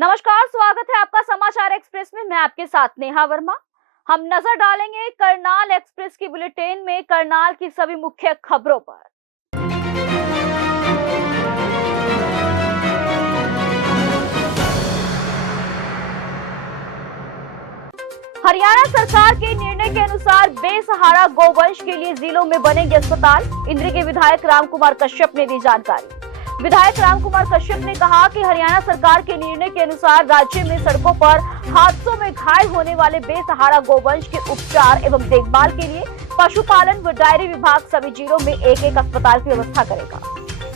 नमस्कार, स्वागत है आपका समाचार एक्सप्रेस में। मैं आपके साथ नेहा वर्मा। हम नजर डालेंगे करनाल एक्सप्रेस की बुलेटिन में करनाल की सभी मुख्य खबरों पर। हरियाणा सरकार के निर्णय के अनुसार बेसहारा गौवंश के लिए जिलों में बनेंगे अस्पताल। इंद्री के विधायक रामकुमार कश्यप ने दी जानकारी। विधायक रामकुमार कश्यप ने कहा कि हरियाणा सरकार के निर्णय के अनुसार राज्य में सड़कों पर हादसों में घायल होने वाले बेसहारा गौवंश के उपचार एवं देखभाल के लिए पशुपालन व डायरी विभाग सभी जिलों में एक एक अस्पताल की व्यवस्था करेगा।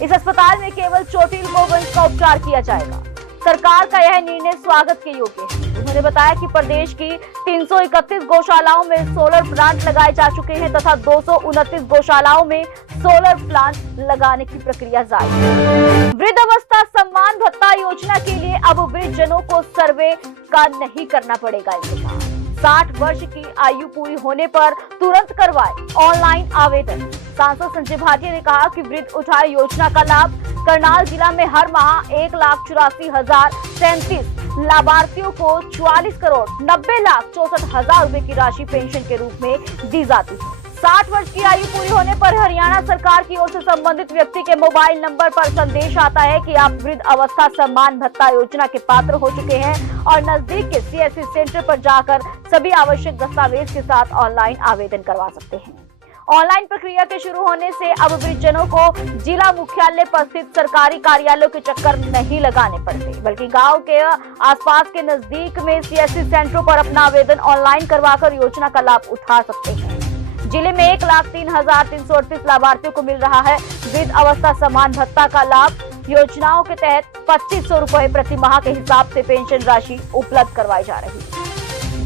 इस अस्पताल में केवल चोटिल गौवंश का उपचार किया जाएगा। सरकार का यह निर्णय स्वागत के योग्य है। उन्होंने बताया कि प्रदेश की 331 गौशालाओं में सोलर प्लांट लगाए जा चुके हैं तथा 229 गौशालाओं में सोलर प्लांट लगाने की प्रक्रिया जारी है। वृद्धावस्था सम्मान भत्ता योजना के लिए अब वृद्धजनों को सर्वे का नहीं करना पड़ेगा इंतजार। 60 वर्ष की आयु पूरी होने पर तुरंत करवाए ऑनलाइन आवेदन। सांसद संजय भाटिया ने कहा कि वृद्ध उठाए योजना का लाभ करनाल जिला में हर माह 1,84,037 लाभार्थियों को 44,90,64,000 रुपए की राशि पेंशन के रूप में दी जाती है। 60 वर्ष की आयु पूरी होने पर हरियाणा सरकार की ओर से संबंधित व्यक्ति के मोबाइल नंबर पर संदेश आता है कि आप वृद्ध अवस्था सम्मान भत्ता योजना के पात्र हो चुके हैं और नजदीक के सीएससी सेंटर पर जाकर सभी आवश्यक दस्तावेज के साथ ऑनलाइन आवेदन करवा सकते हैं। ऑनलाइन प्रक्रिया के शुरू होने से अब वृद्धजनों को जिला मुख्यालय पर स्थित सरकारी कार्यालयों के चक्कर नहीं लगाने पड़ते, बल्कि गांव के आसपास के नजदीक में सीएससी सेंटरों पर अपना आवेदन ऑनलाइन करवाकर योजना का लाभ उठा सकते हैं। जिले में 1,03,338 लाभार्थियों को मिल रहा है वृद्ध अवस्था सम्मान भत्ता का लाभ। योजनाओं के तहत 2,500 रुपए प्रति माह के हिसाब से पेंशन राशि उपलब्ध करवाई जा रही है।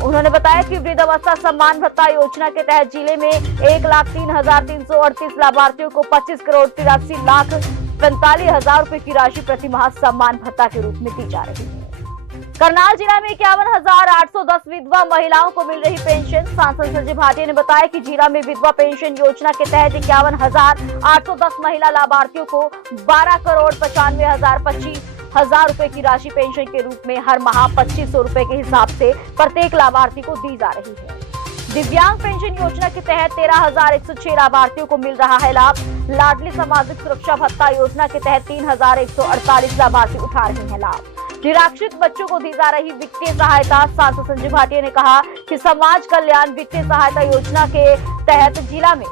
उन्होंने बताया कि वृद्ध अवस्था सम्मान भत्ता योजना के तहत जिले में 1,03,338 लाभार्थियों को 25,83,45,000 रुपए की राशि प्रति माह सम्मान भत्ता के रूप में दी जा रही है। करनाल जिला में 51,810 विधवा महिलाओं को मिल रही पेंशन। सांसद संजय भाटिया ने बताया कि जिला में विधवा पेंशन योजना के तहत 51,810 महिला लाभार्थियों को 12,95,25,000 रुपए की राशि पेंशन के रूप में हर माह 2,500 रुपए के हिसाब से प्रत्येक लाभार्थी को दी जा रही है। दिव्यांग पेंशन योजना के तहत 13,106 लाभार्थियों को मिल रहा है लाभ। लाडली सामाजिक सुरक्षा भत्ता योजना के तहत 3,148 लाभार्थी उठा रहे हैं लाभ। निराश्रित बच्चों को दी जा रही वित्तीय सहायता। सांसद संजय भाटिया ने कहा कि समाज कल्याण वित्तीय सहायता योजना के तहत जिला में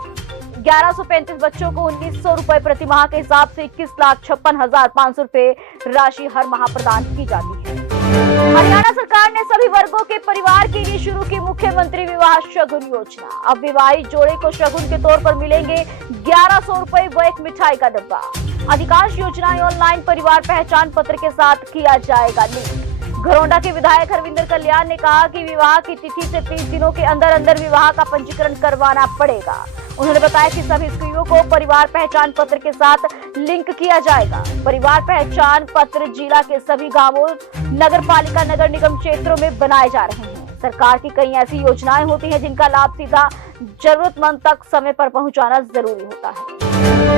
1135 बच्चों को 1,900 रुपए प्रति माह के हिसाब से 21,56,500 रुपए राशि हर माह प्रदान की जाती है। हरियाणा सरकार ने सभी वर्गों के परिवार के लिए शुरू की मुख्यमंत्री विवाह शगुन योजना। अब विवाहित जोड़े को शगुन के तौर पर मिलेंगे 1,100 रुपए व एक मिठाई का डब्बा। अधिकांश योजनाएं ऑनलाइन परिवार पहचान पत्र के साथ किया जाएगा लिंक। घरौंडा के विधायक हरविंदर कल्याण ने कहा कि विवाह की तिथि से 30 दिनों के अंदर अंदर विवाह का पंजीकरण करवाना पड़ेगा। उन्होंने बताया कि सभी स्त्रियों को परिवार पहचान पत्र के साथ लिंक किया जाएगा। परिवार पहचान पत्र जिला के सभी गांवों, नगर पालिका, नगर निगम क्षेत्रों में बनाए जा रहे हैं। सरकार की कई ऐसी योजनाएं होती हैं जिनका लाभ सीधा जरूरतमंद तक समय पर पहुंचाना जरूरी होता है।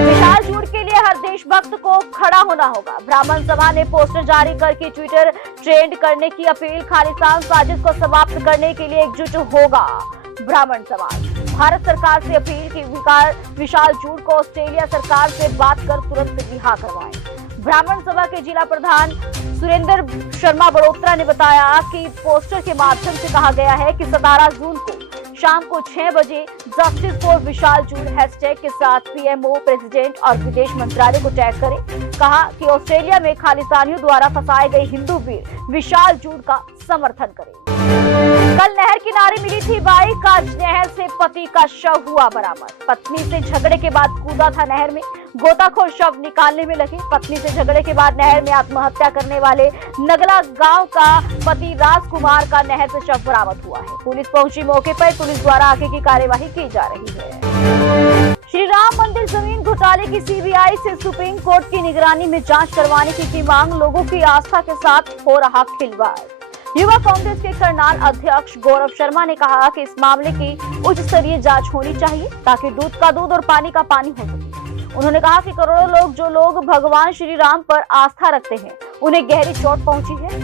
विशाल झूठ के लिए हर देशभक्त को खड़ा होना होगा। ब्राह्मण सभा ने पोस्टर जारी करके ट्विटर ट्रेंड करने की अपील। खालिस्तान साजिश को समाप्त करने के लिए एकजुट होगा ब्राह्मण समाज। भारत सरकार से अपील की विशाल झूठ को ऑस्ट्रेलिया सरकार से बात कर तुरंत रिहा करवाएं। ब्राह्मण सभा के जिला प्रधान सुरेंद्र शर्मा बड़ोत्रा ने बताया कि पोस्टर के माध्यम से कहा गया है कि 17 जून को शाम को 6 बजे जस्टिस फॉर विशाल झूठ हैशटैग के साथ पीएमओ, प्रेसिडेंट और विदेश मंत्रालय को टैग करें। कहा कि ऑस्ट्रेलिया में खालिस्तानियों द्वारा फंसाए गए हिंदू वीर विशाल झूठ का समर्थन करें। कल नहर किनारे मिली थी बाइक, आज नहर से पति का शव हुआ बरामद। पत्नी से झगड़े के बाद कूदा था नहर में, गोताखोर शव निकालने में लगे। पत्नी से झगड़े के बाद नहर में आत्महत्या करने वाले नगला गांव का पति राजकुमार का नहर से शव बरामद हुआ है। पुलिस पहुंची मौके पर। पुलिस द्वारा आगे की कार्यवाही की जा रही है। श्री राम मंदिर जमीन घोटाले की सीबीआई से सुप्रीम कोर्ट की निगरानी में जांच करवाने की मांग। लोगों की आस्था के साथ हो रहा खिलवाड़। युवा कांग्रेस के करनाल अध्यक्ष गौरव शर्मा ने कहा कि इस मामले की उच्च स्तरीय जांच होनी चाहिए ताकि दूध का दूध और पानी का पानी हो सके। उन्होंने कहा कि करोड़ों लोग जो लोग भगवान श्री राम पर आस्था रखते हैं उन्हें गहरी चोट पहुंची है।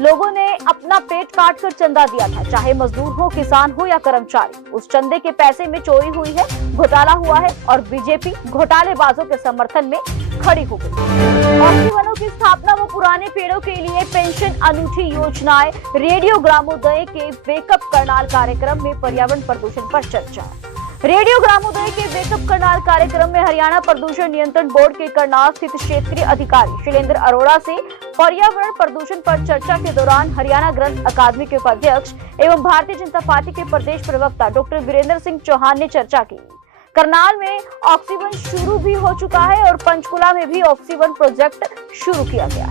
लोगों ने अपना पेट काट कर चंदा दिया था, चाहे मजदूर हो, किसान हो या कर्मचारी। उस चंदे के पैसे में चोरी हुई है, घोटाला हुआ है और बीजेपी घोटालेबाजों के समर्थन में खड़ी हो गई। ऑक्सीवनों की स्थापना व पुराने पेड़ों के लिए पेंशन, अनूठी योजनाएं, रेडियो ग्रामोदय के वेकअप करनाल कार्यक्रम में पर्यावरण प्रदूषण पर चर्चा। रेडियो ग्रामोदय के वेकअप करनाल कार्यक्रम में हरियाणा प्रदूषण नियंत्रण बोर्ड के करनाल स्थित क्षेत्रीय अधिकारी शैलेंद्र अरोड़ा से पर्यावरण प्रदूषण पर चर्चा के दौरान हरियाणा ग्रंथ अकादमी के उपाध्यक्ष एवं भारतीय जनता पार्टी के प्रदेश प्रवक्ता डॉक्टर वीरेंद्र सिंह चौहान ने चर्चा की। करनाल में ऑक्सीवन शुरू भी हो चुका है और पंचकुला में भी ऑक्सीवन प्रोजेक्ट शुरू किया गया।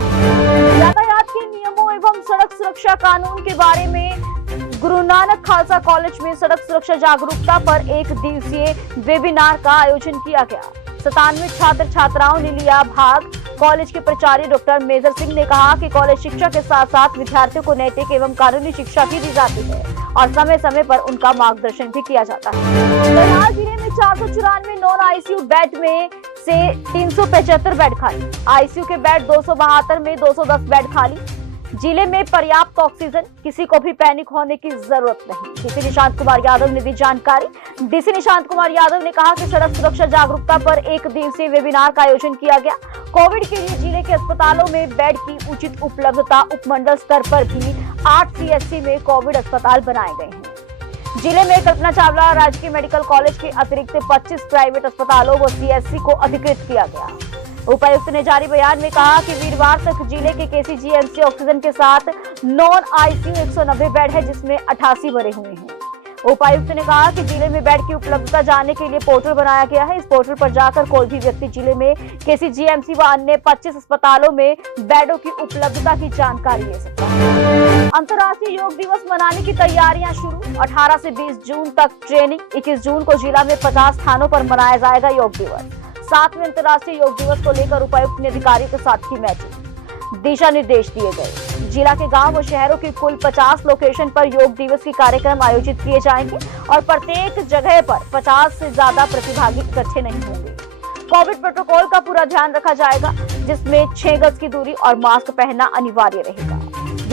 यातायात के नियमों एवं सड़क सुरक्षा कानून के बारे में गुरु नानक खालसा कॉलेज में सड़क सुरक्षा जागरूकता पर एक दिवसीय वेबिनार का आयोजन किया गया। 97 छात्र छात्राओं ने लिया भाग। कॉलेज के प्राचार्य डॉक्टर मेजर सिंह ने कहा कि कॉलेज शिक्षा के साथ साथ विद्यार्थियों को नैतिक एवं कानूनी शिक्षा भी दी जाती है और समय समय पर उनका मार्गदर्शन भी किया जाता है। करनाल जिले में 494 नॉन आईसीयू बेड में से 375 बेड खाली, आईसीयू के बेड 272 में 210 बेड खाली। जिले में पर्याप्त ऑक्सीजन, किसी को भी पैनिक होने की जरूरत नहीं। डीसी निशांत कुमार यादव ने दी जानकारी। डीसी निशांत कुमार यादव ने कहा कि सड़क सुरक्षा जागरूकता पर एक दिवसीय वेबिनार का आयोजन किया गया। कोविड के लिए जिले के अस्पतालों में बेड की उचित उपलब्धता, उपमंडल स्तर पर भी 8 सीएचसी में कोविड अस्पताल बनाए गए हैं। जिले में कल्पना चावला राजकीय मेडिकल कॉलेज के अतिरिक्त 25 प्राइवेट अस्पतालों व सीएचसी को अधिकृत किया गया। उपायुक्त ने जारी बयान में कहा कि वीरवार तक जिले के केसीजीएमसी ऑक्सीजन के साथ नॉन आईसीयू 190 बेड है, जिसमें 88 भरे हुए हैं। उपायुक्त ने कहा कि जिले में बेड की उपलब्धता जानने के लिए पोर्टल बनाया गया है। इस पोर्टल पर जाकर कोई भी व्यक्ति जिले में केसीजीएमसी व अन्य 25 अस्पतालों में बेडों की उपलब्धता की जानकारी ले सकता है। अंतर्राष्ट्रीय योग दिवस मनाने की तैयारियां शुरू। 18 से 20 जून तक ट्रेनिंग। 21 जून को जिला में 50 स्थानों पर मनाया जाएगा योग दिवस। 7वें अंतर्राष्ट्रीय योग दिवस को लेकर उपायुक्त ने अधिकारियों के साथ की मीटिंग। दिशा निर्देश दिए गए। जिला के गांव व शहरों की कुल 50 लोकेशन पर योग दिवस के कार्यक्रम आयोजित किए जाएंगे और प्रत्येक जगह पर 50 से ज्यादा प्रतिभागी इकट्ठे नहीं होंगे। कोविड प्रोटोकॉल का पूरा ध्यान रखा जाएगा, जिसमें 6 गज की दूरी और मास्क पहनना अनिवार्य रहेगा।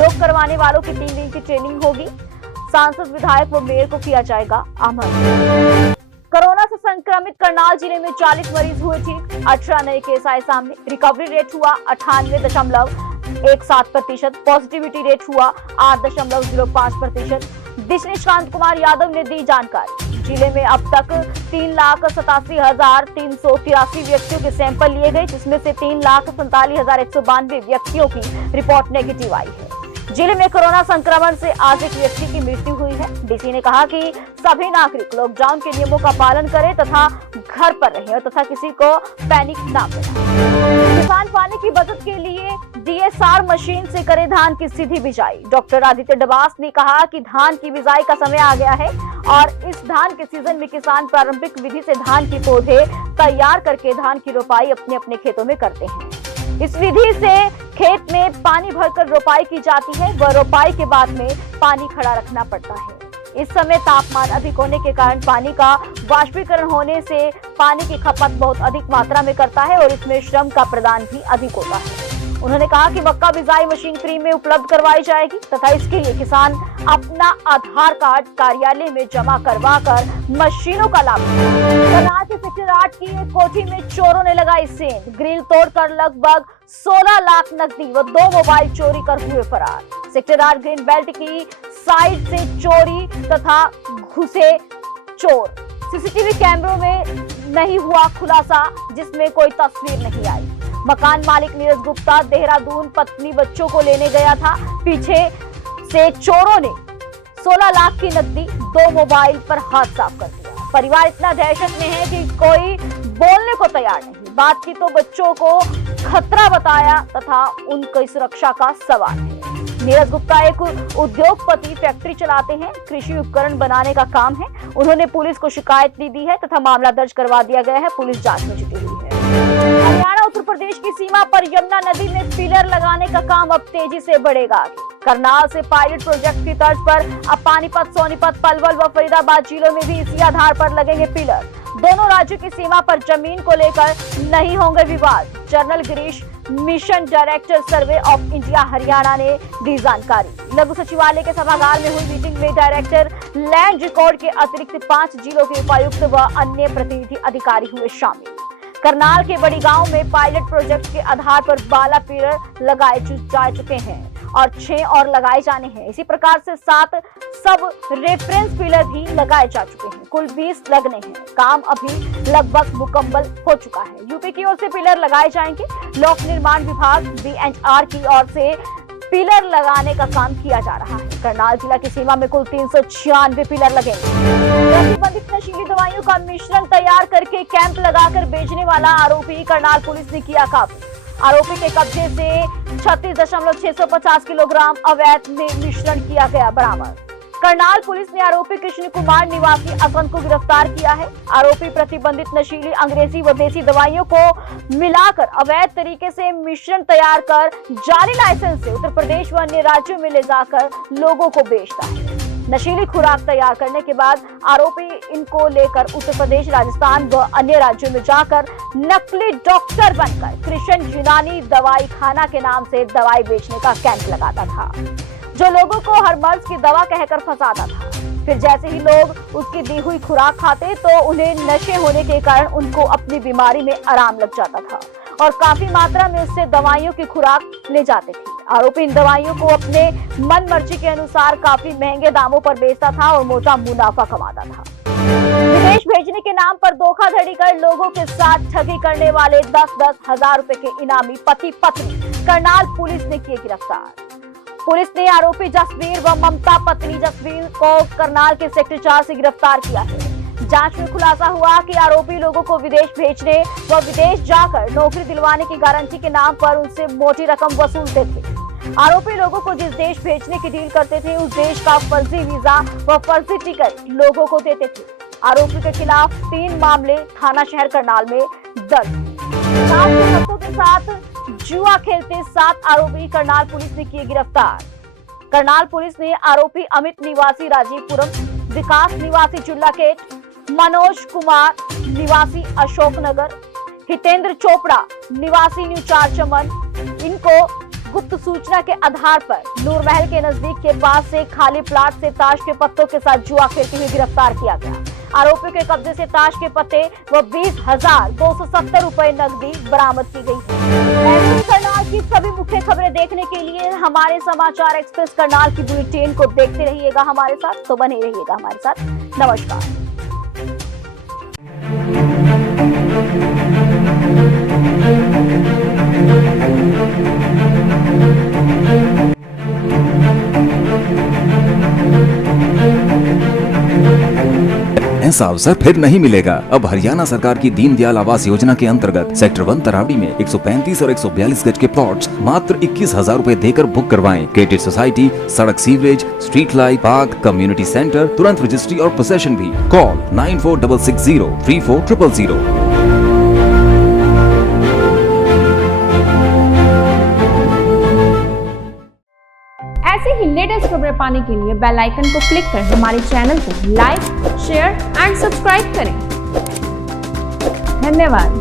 योग करवाने वालों की 3 दिन की ट्रेनिंग होगी। सांसद, विधायक व मेयर को किया जाएगा आमंत्रित। कोरोना से संक्रमित करनाल जिले में 40 मरीज हुए ठीक। 18 नए केस आए सामने। रिकवरी रेट हुआ 98.17%। पॉजिटिविटी रेट हुआ 8.05%। डीसी निशांत कुमार यादव ने दी जानकारी। जिले में अब तक 3,87,383 व्यक्तियों के सैंपल लिए गए, जिसमें से 3,47,192 व्यक्तियों की रिपोर्ट नेगेटिव आई है। जिले में कोरोना संक्रमण से आज एक व्यक्ति की मृत्यु हुई है। डीसी ने कहा कि सभी नागरिक लॉकडाउन के नियमों का पालन करें तथा घर पर रहें तथा किसी को पैनिक ना करें। किसान पानी की बचत के लिए डीएसआर मशीन से करें धान की सीधी बिजाई। डॉक्टर आदित्य डबास ने कहा कि धान की बिजाई का समय आ गया है और इस धान के सीजन में किसान पारंपरिक विधि से धान की पौधे तैयार करके धान की रोपाई अपने अपने खेतों में करते हैं। इस विधि से खेत में पानी भरकर रोपाई की जाती है व रोपाई के बाद में पानी खड़ा रखना पड़ता है। इस समय तापमान अधिक होने के कारण पानी का वाष्पीकरण होने से पानी की खपत बहुत अधिक मात्रा में करता है और इसमें श्रम का प्रदान भी अधिक होता है। उन्होंने कहा कि मक्का बिजाई मशीन फ्री में उपलब्ध करवाई जाएगी तथा इसके लिए किसान अपना आधार कार्ड कार्यालय में जमा करवा कर मशीनों का लाभ उठाएं। करनाल के सेक्टर 8 की एक कोठी में चोरों ने लगाई सेंध। ग्रिल तोड़कर लगभग 16 लाख नकदी व 2 मोबाइल चोरी कर हुए फरार। सेक्टर 8 ग्रीन बेल्ट की साइड से चोरी तथा घुसे चोर। सीसीटीवी कैमरों में नहीं हुआ खुलासा, जिसमें कोई तस्वीर नहीं आई। मकान मालिक नीरज गुप्ता देहरादून पत्नी बच्चों को लेने गया था। पीछे से चोरों ने 16 लाख की नकदी 2 मोबाइल पर हाथ साफ कर दिया। परिवार इतना दहशत में है कि कोई बोलने को तैयार नहीं। बात की तो बच्चों को खतरा बताया तथा उनकी सुरक्षा का सवाल है। नीरज गुप्ता एक उद्योगपति फैक्ट्री चलाते हैं। कृषि उपकरण बनाने का काम है। उन्होंने पुलिस को शिकायत दी है तथा मामला दर्ज करवा दिया गया है। पुलिस जांच में जुटी हुई है। हरियाणा उत्तर प्रदेश की सीमा पर यमुना नदी में पिलर लगाने का काम अब तेजी से बढ़ेगा। करनाल से पायलट प्रोजेक्ट की तर्ज पर अब पानीपत, सोनीपत, पलवल व फरीदाबाद जिलों में भी इसी आधार पर लगेंगे पिलर। दोनों राज्यों की सीमा पर जमीन को लेकर नहीं होंगे विवाद। General Girish mission director survey of India Haryana ने दी जानकारी। लघु सचिवालय के सभागार में हुई मीटिंग में डायरेक्टर लैंड रिकॉर्ड के अतिरिक्त 5 जिलों के उपायुक्त व अन्य प्रतिनिधि अधिकारी हुए शामिल। करनाल के बड़ी गांव में पायलट प्रोजेक्ट के आधार पर 12 पिलर लगाए जा चुके हैं और 6 और लगाए जाने हैं। इसी प्रकार से 7 सब रेफरेंस पिलर भी लगाए जा चुके हैं। कुल 20 लगने हैं। काम अभी लगभग मुकम्मल हो चुका है। यूपी की ओर से पिलर लगाए जाएंगे। लोक निर्माण विभाग BNR की ओर से पिलर लगाने का काम किया जा रहा है। करनाल जिला की सीमा में कुल 396 पिलर लगेंगे। प्रतिबंधित नशीली दवाइयों का मिश्रण तैयार करके कैंप लगाकर बेचने वाला आरोपी करनाल पुलिस ने किया काबू। आरोपी के कब्जे से 36.650 किलोग्राम अवैध मिश्रण किया गया बरामद। करनाल पुलिस ने आरोपी कृष्ण कुमार निवासी असंध को गिरफ्तार किया है। आरोपी प्रतिबंधित नशीली अंग्रेजी व देसी दवाइयों को मिलाकर अवैध तरीके से मिश्रण तैयार कर जाली लाइसेंस से उत्तर प्रदेश व अन्य राज्यों में ले जाकर लोगों को बेचता है। नशीली खुराक तैयार करने के बाद आरोपी इनको लेकर उत्तर प्रदेश, राजस्थान व अन्य राज्यों में जाकर नकली डॉक्टर बनकर कृष्ण यूनानी दवाई खाना के नाम से दवाई बेचने का कैंप लगाता था, जो लोगों को हर मर्ज की दवा कहकर फंसाता था। फिर जैसे ही लोग उसकी दी हुई खुराक खाते तो उन्हें नशे होने के कारण उनको अपनी बीमारी में आराम लग जाता था और काफी मात्रा में उससे दवाइयों की खुराक ले जाते थे। आरोपी इन दवाइयों को अपने मन मर्जी के अनुसार काफी महंगे दामों पर बेचता था और मोटा मुनाफा कमाता था। विदेश भेजने के नाम पर धोखाधड़ी कर लोगों के साथ ठगी करने वाले 10-10 हजार रुपए के इनामी पति पत्नी करनाल पुलिस ने किए गिरफ्तार। पुलिस ने आरोपी जसवीर व ममता पत्नी जसवीर को करनाल के सेक्टर 4 से गिरफ्तार किया है। जांच में खुलासा हुआ कि आरोपी लोगों को विदेश भेजने व विदेश जाकर नौकरी दिलवाने की गारंटी के नाम पर उनसे मोटी रकम वसूलते थे। आरोपी लोगों को जिस देश भेजने की डील करते थे उस देश का फर्जी वीजा व फर्जी टिकट लोगों को देते थे। आरोपी के खिलाफ 3 मामले थाना शहर करनाल में दर्ज। के साथ जुआ खेलते 7 आरोपी करनाल पुलिस ने किए गिरफ्तार। करनाल पुलिस ने आरोपी अमित निवासी राजीवपुरम, विकास निवासी चुल्लाकेट, मनोज कुमार निवासी अशोकनगर, हितेंद्र चोपड़ा निवासी न्यू चारचमन, इनको गुप्त सूचना के आधार पर नूरमहल के नजदीक के पास से खाली प्लाट से ताश के पत्तों के साथ जुआ खेलते हुए गिरफ्तार किया गया। आरोपियों के कब्जे से ताश के पत्ते व 20,270 रुपए नकदी बरामद की गई है। ऐसी करनाल की सभी मुख्य खबरें देखने के लिए हमारे समाचार एक्सप्रेस करनाल की बुलेटिन को देखते रहिएगा हमारे साथ, तो बने रहिएगा हमारे साथ। नमस्कार। ऐसा अवसर फिर नहीं मिलेगा। अब हरियाणा सरकार की दीनदयाल आवास योजना के अंतर्गत सेक्टर 1 तरावड़ी में 135 और 142 गज के प्लॉट्स मात्र 21,000 रुपए देकर बुक करवाएं। क्रिएटिव सोसाइटी, सड़क, sewerage, street light, park, community centre, तुरंत रजिस्ट्री और पोसेशन भी। कॉल 9466034000। ऐसे ही लेटेस्ट खबरें पाने के लिए बेल आइकन को क्लिक कर हमारे चैनल को लाइक, शेयर एंड सब्सक्राइब करें। धन्यवाद।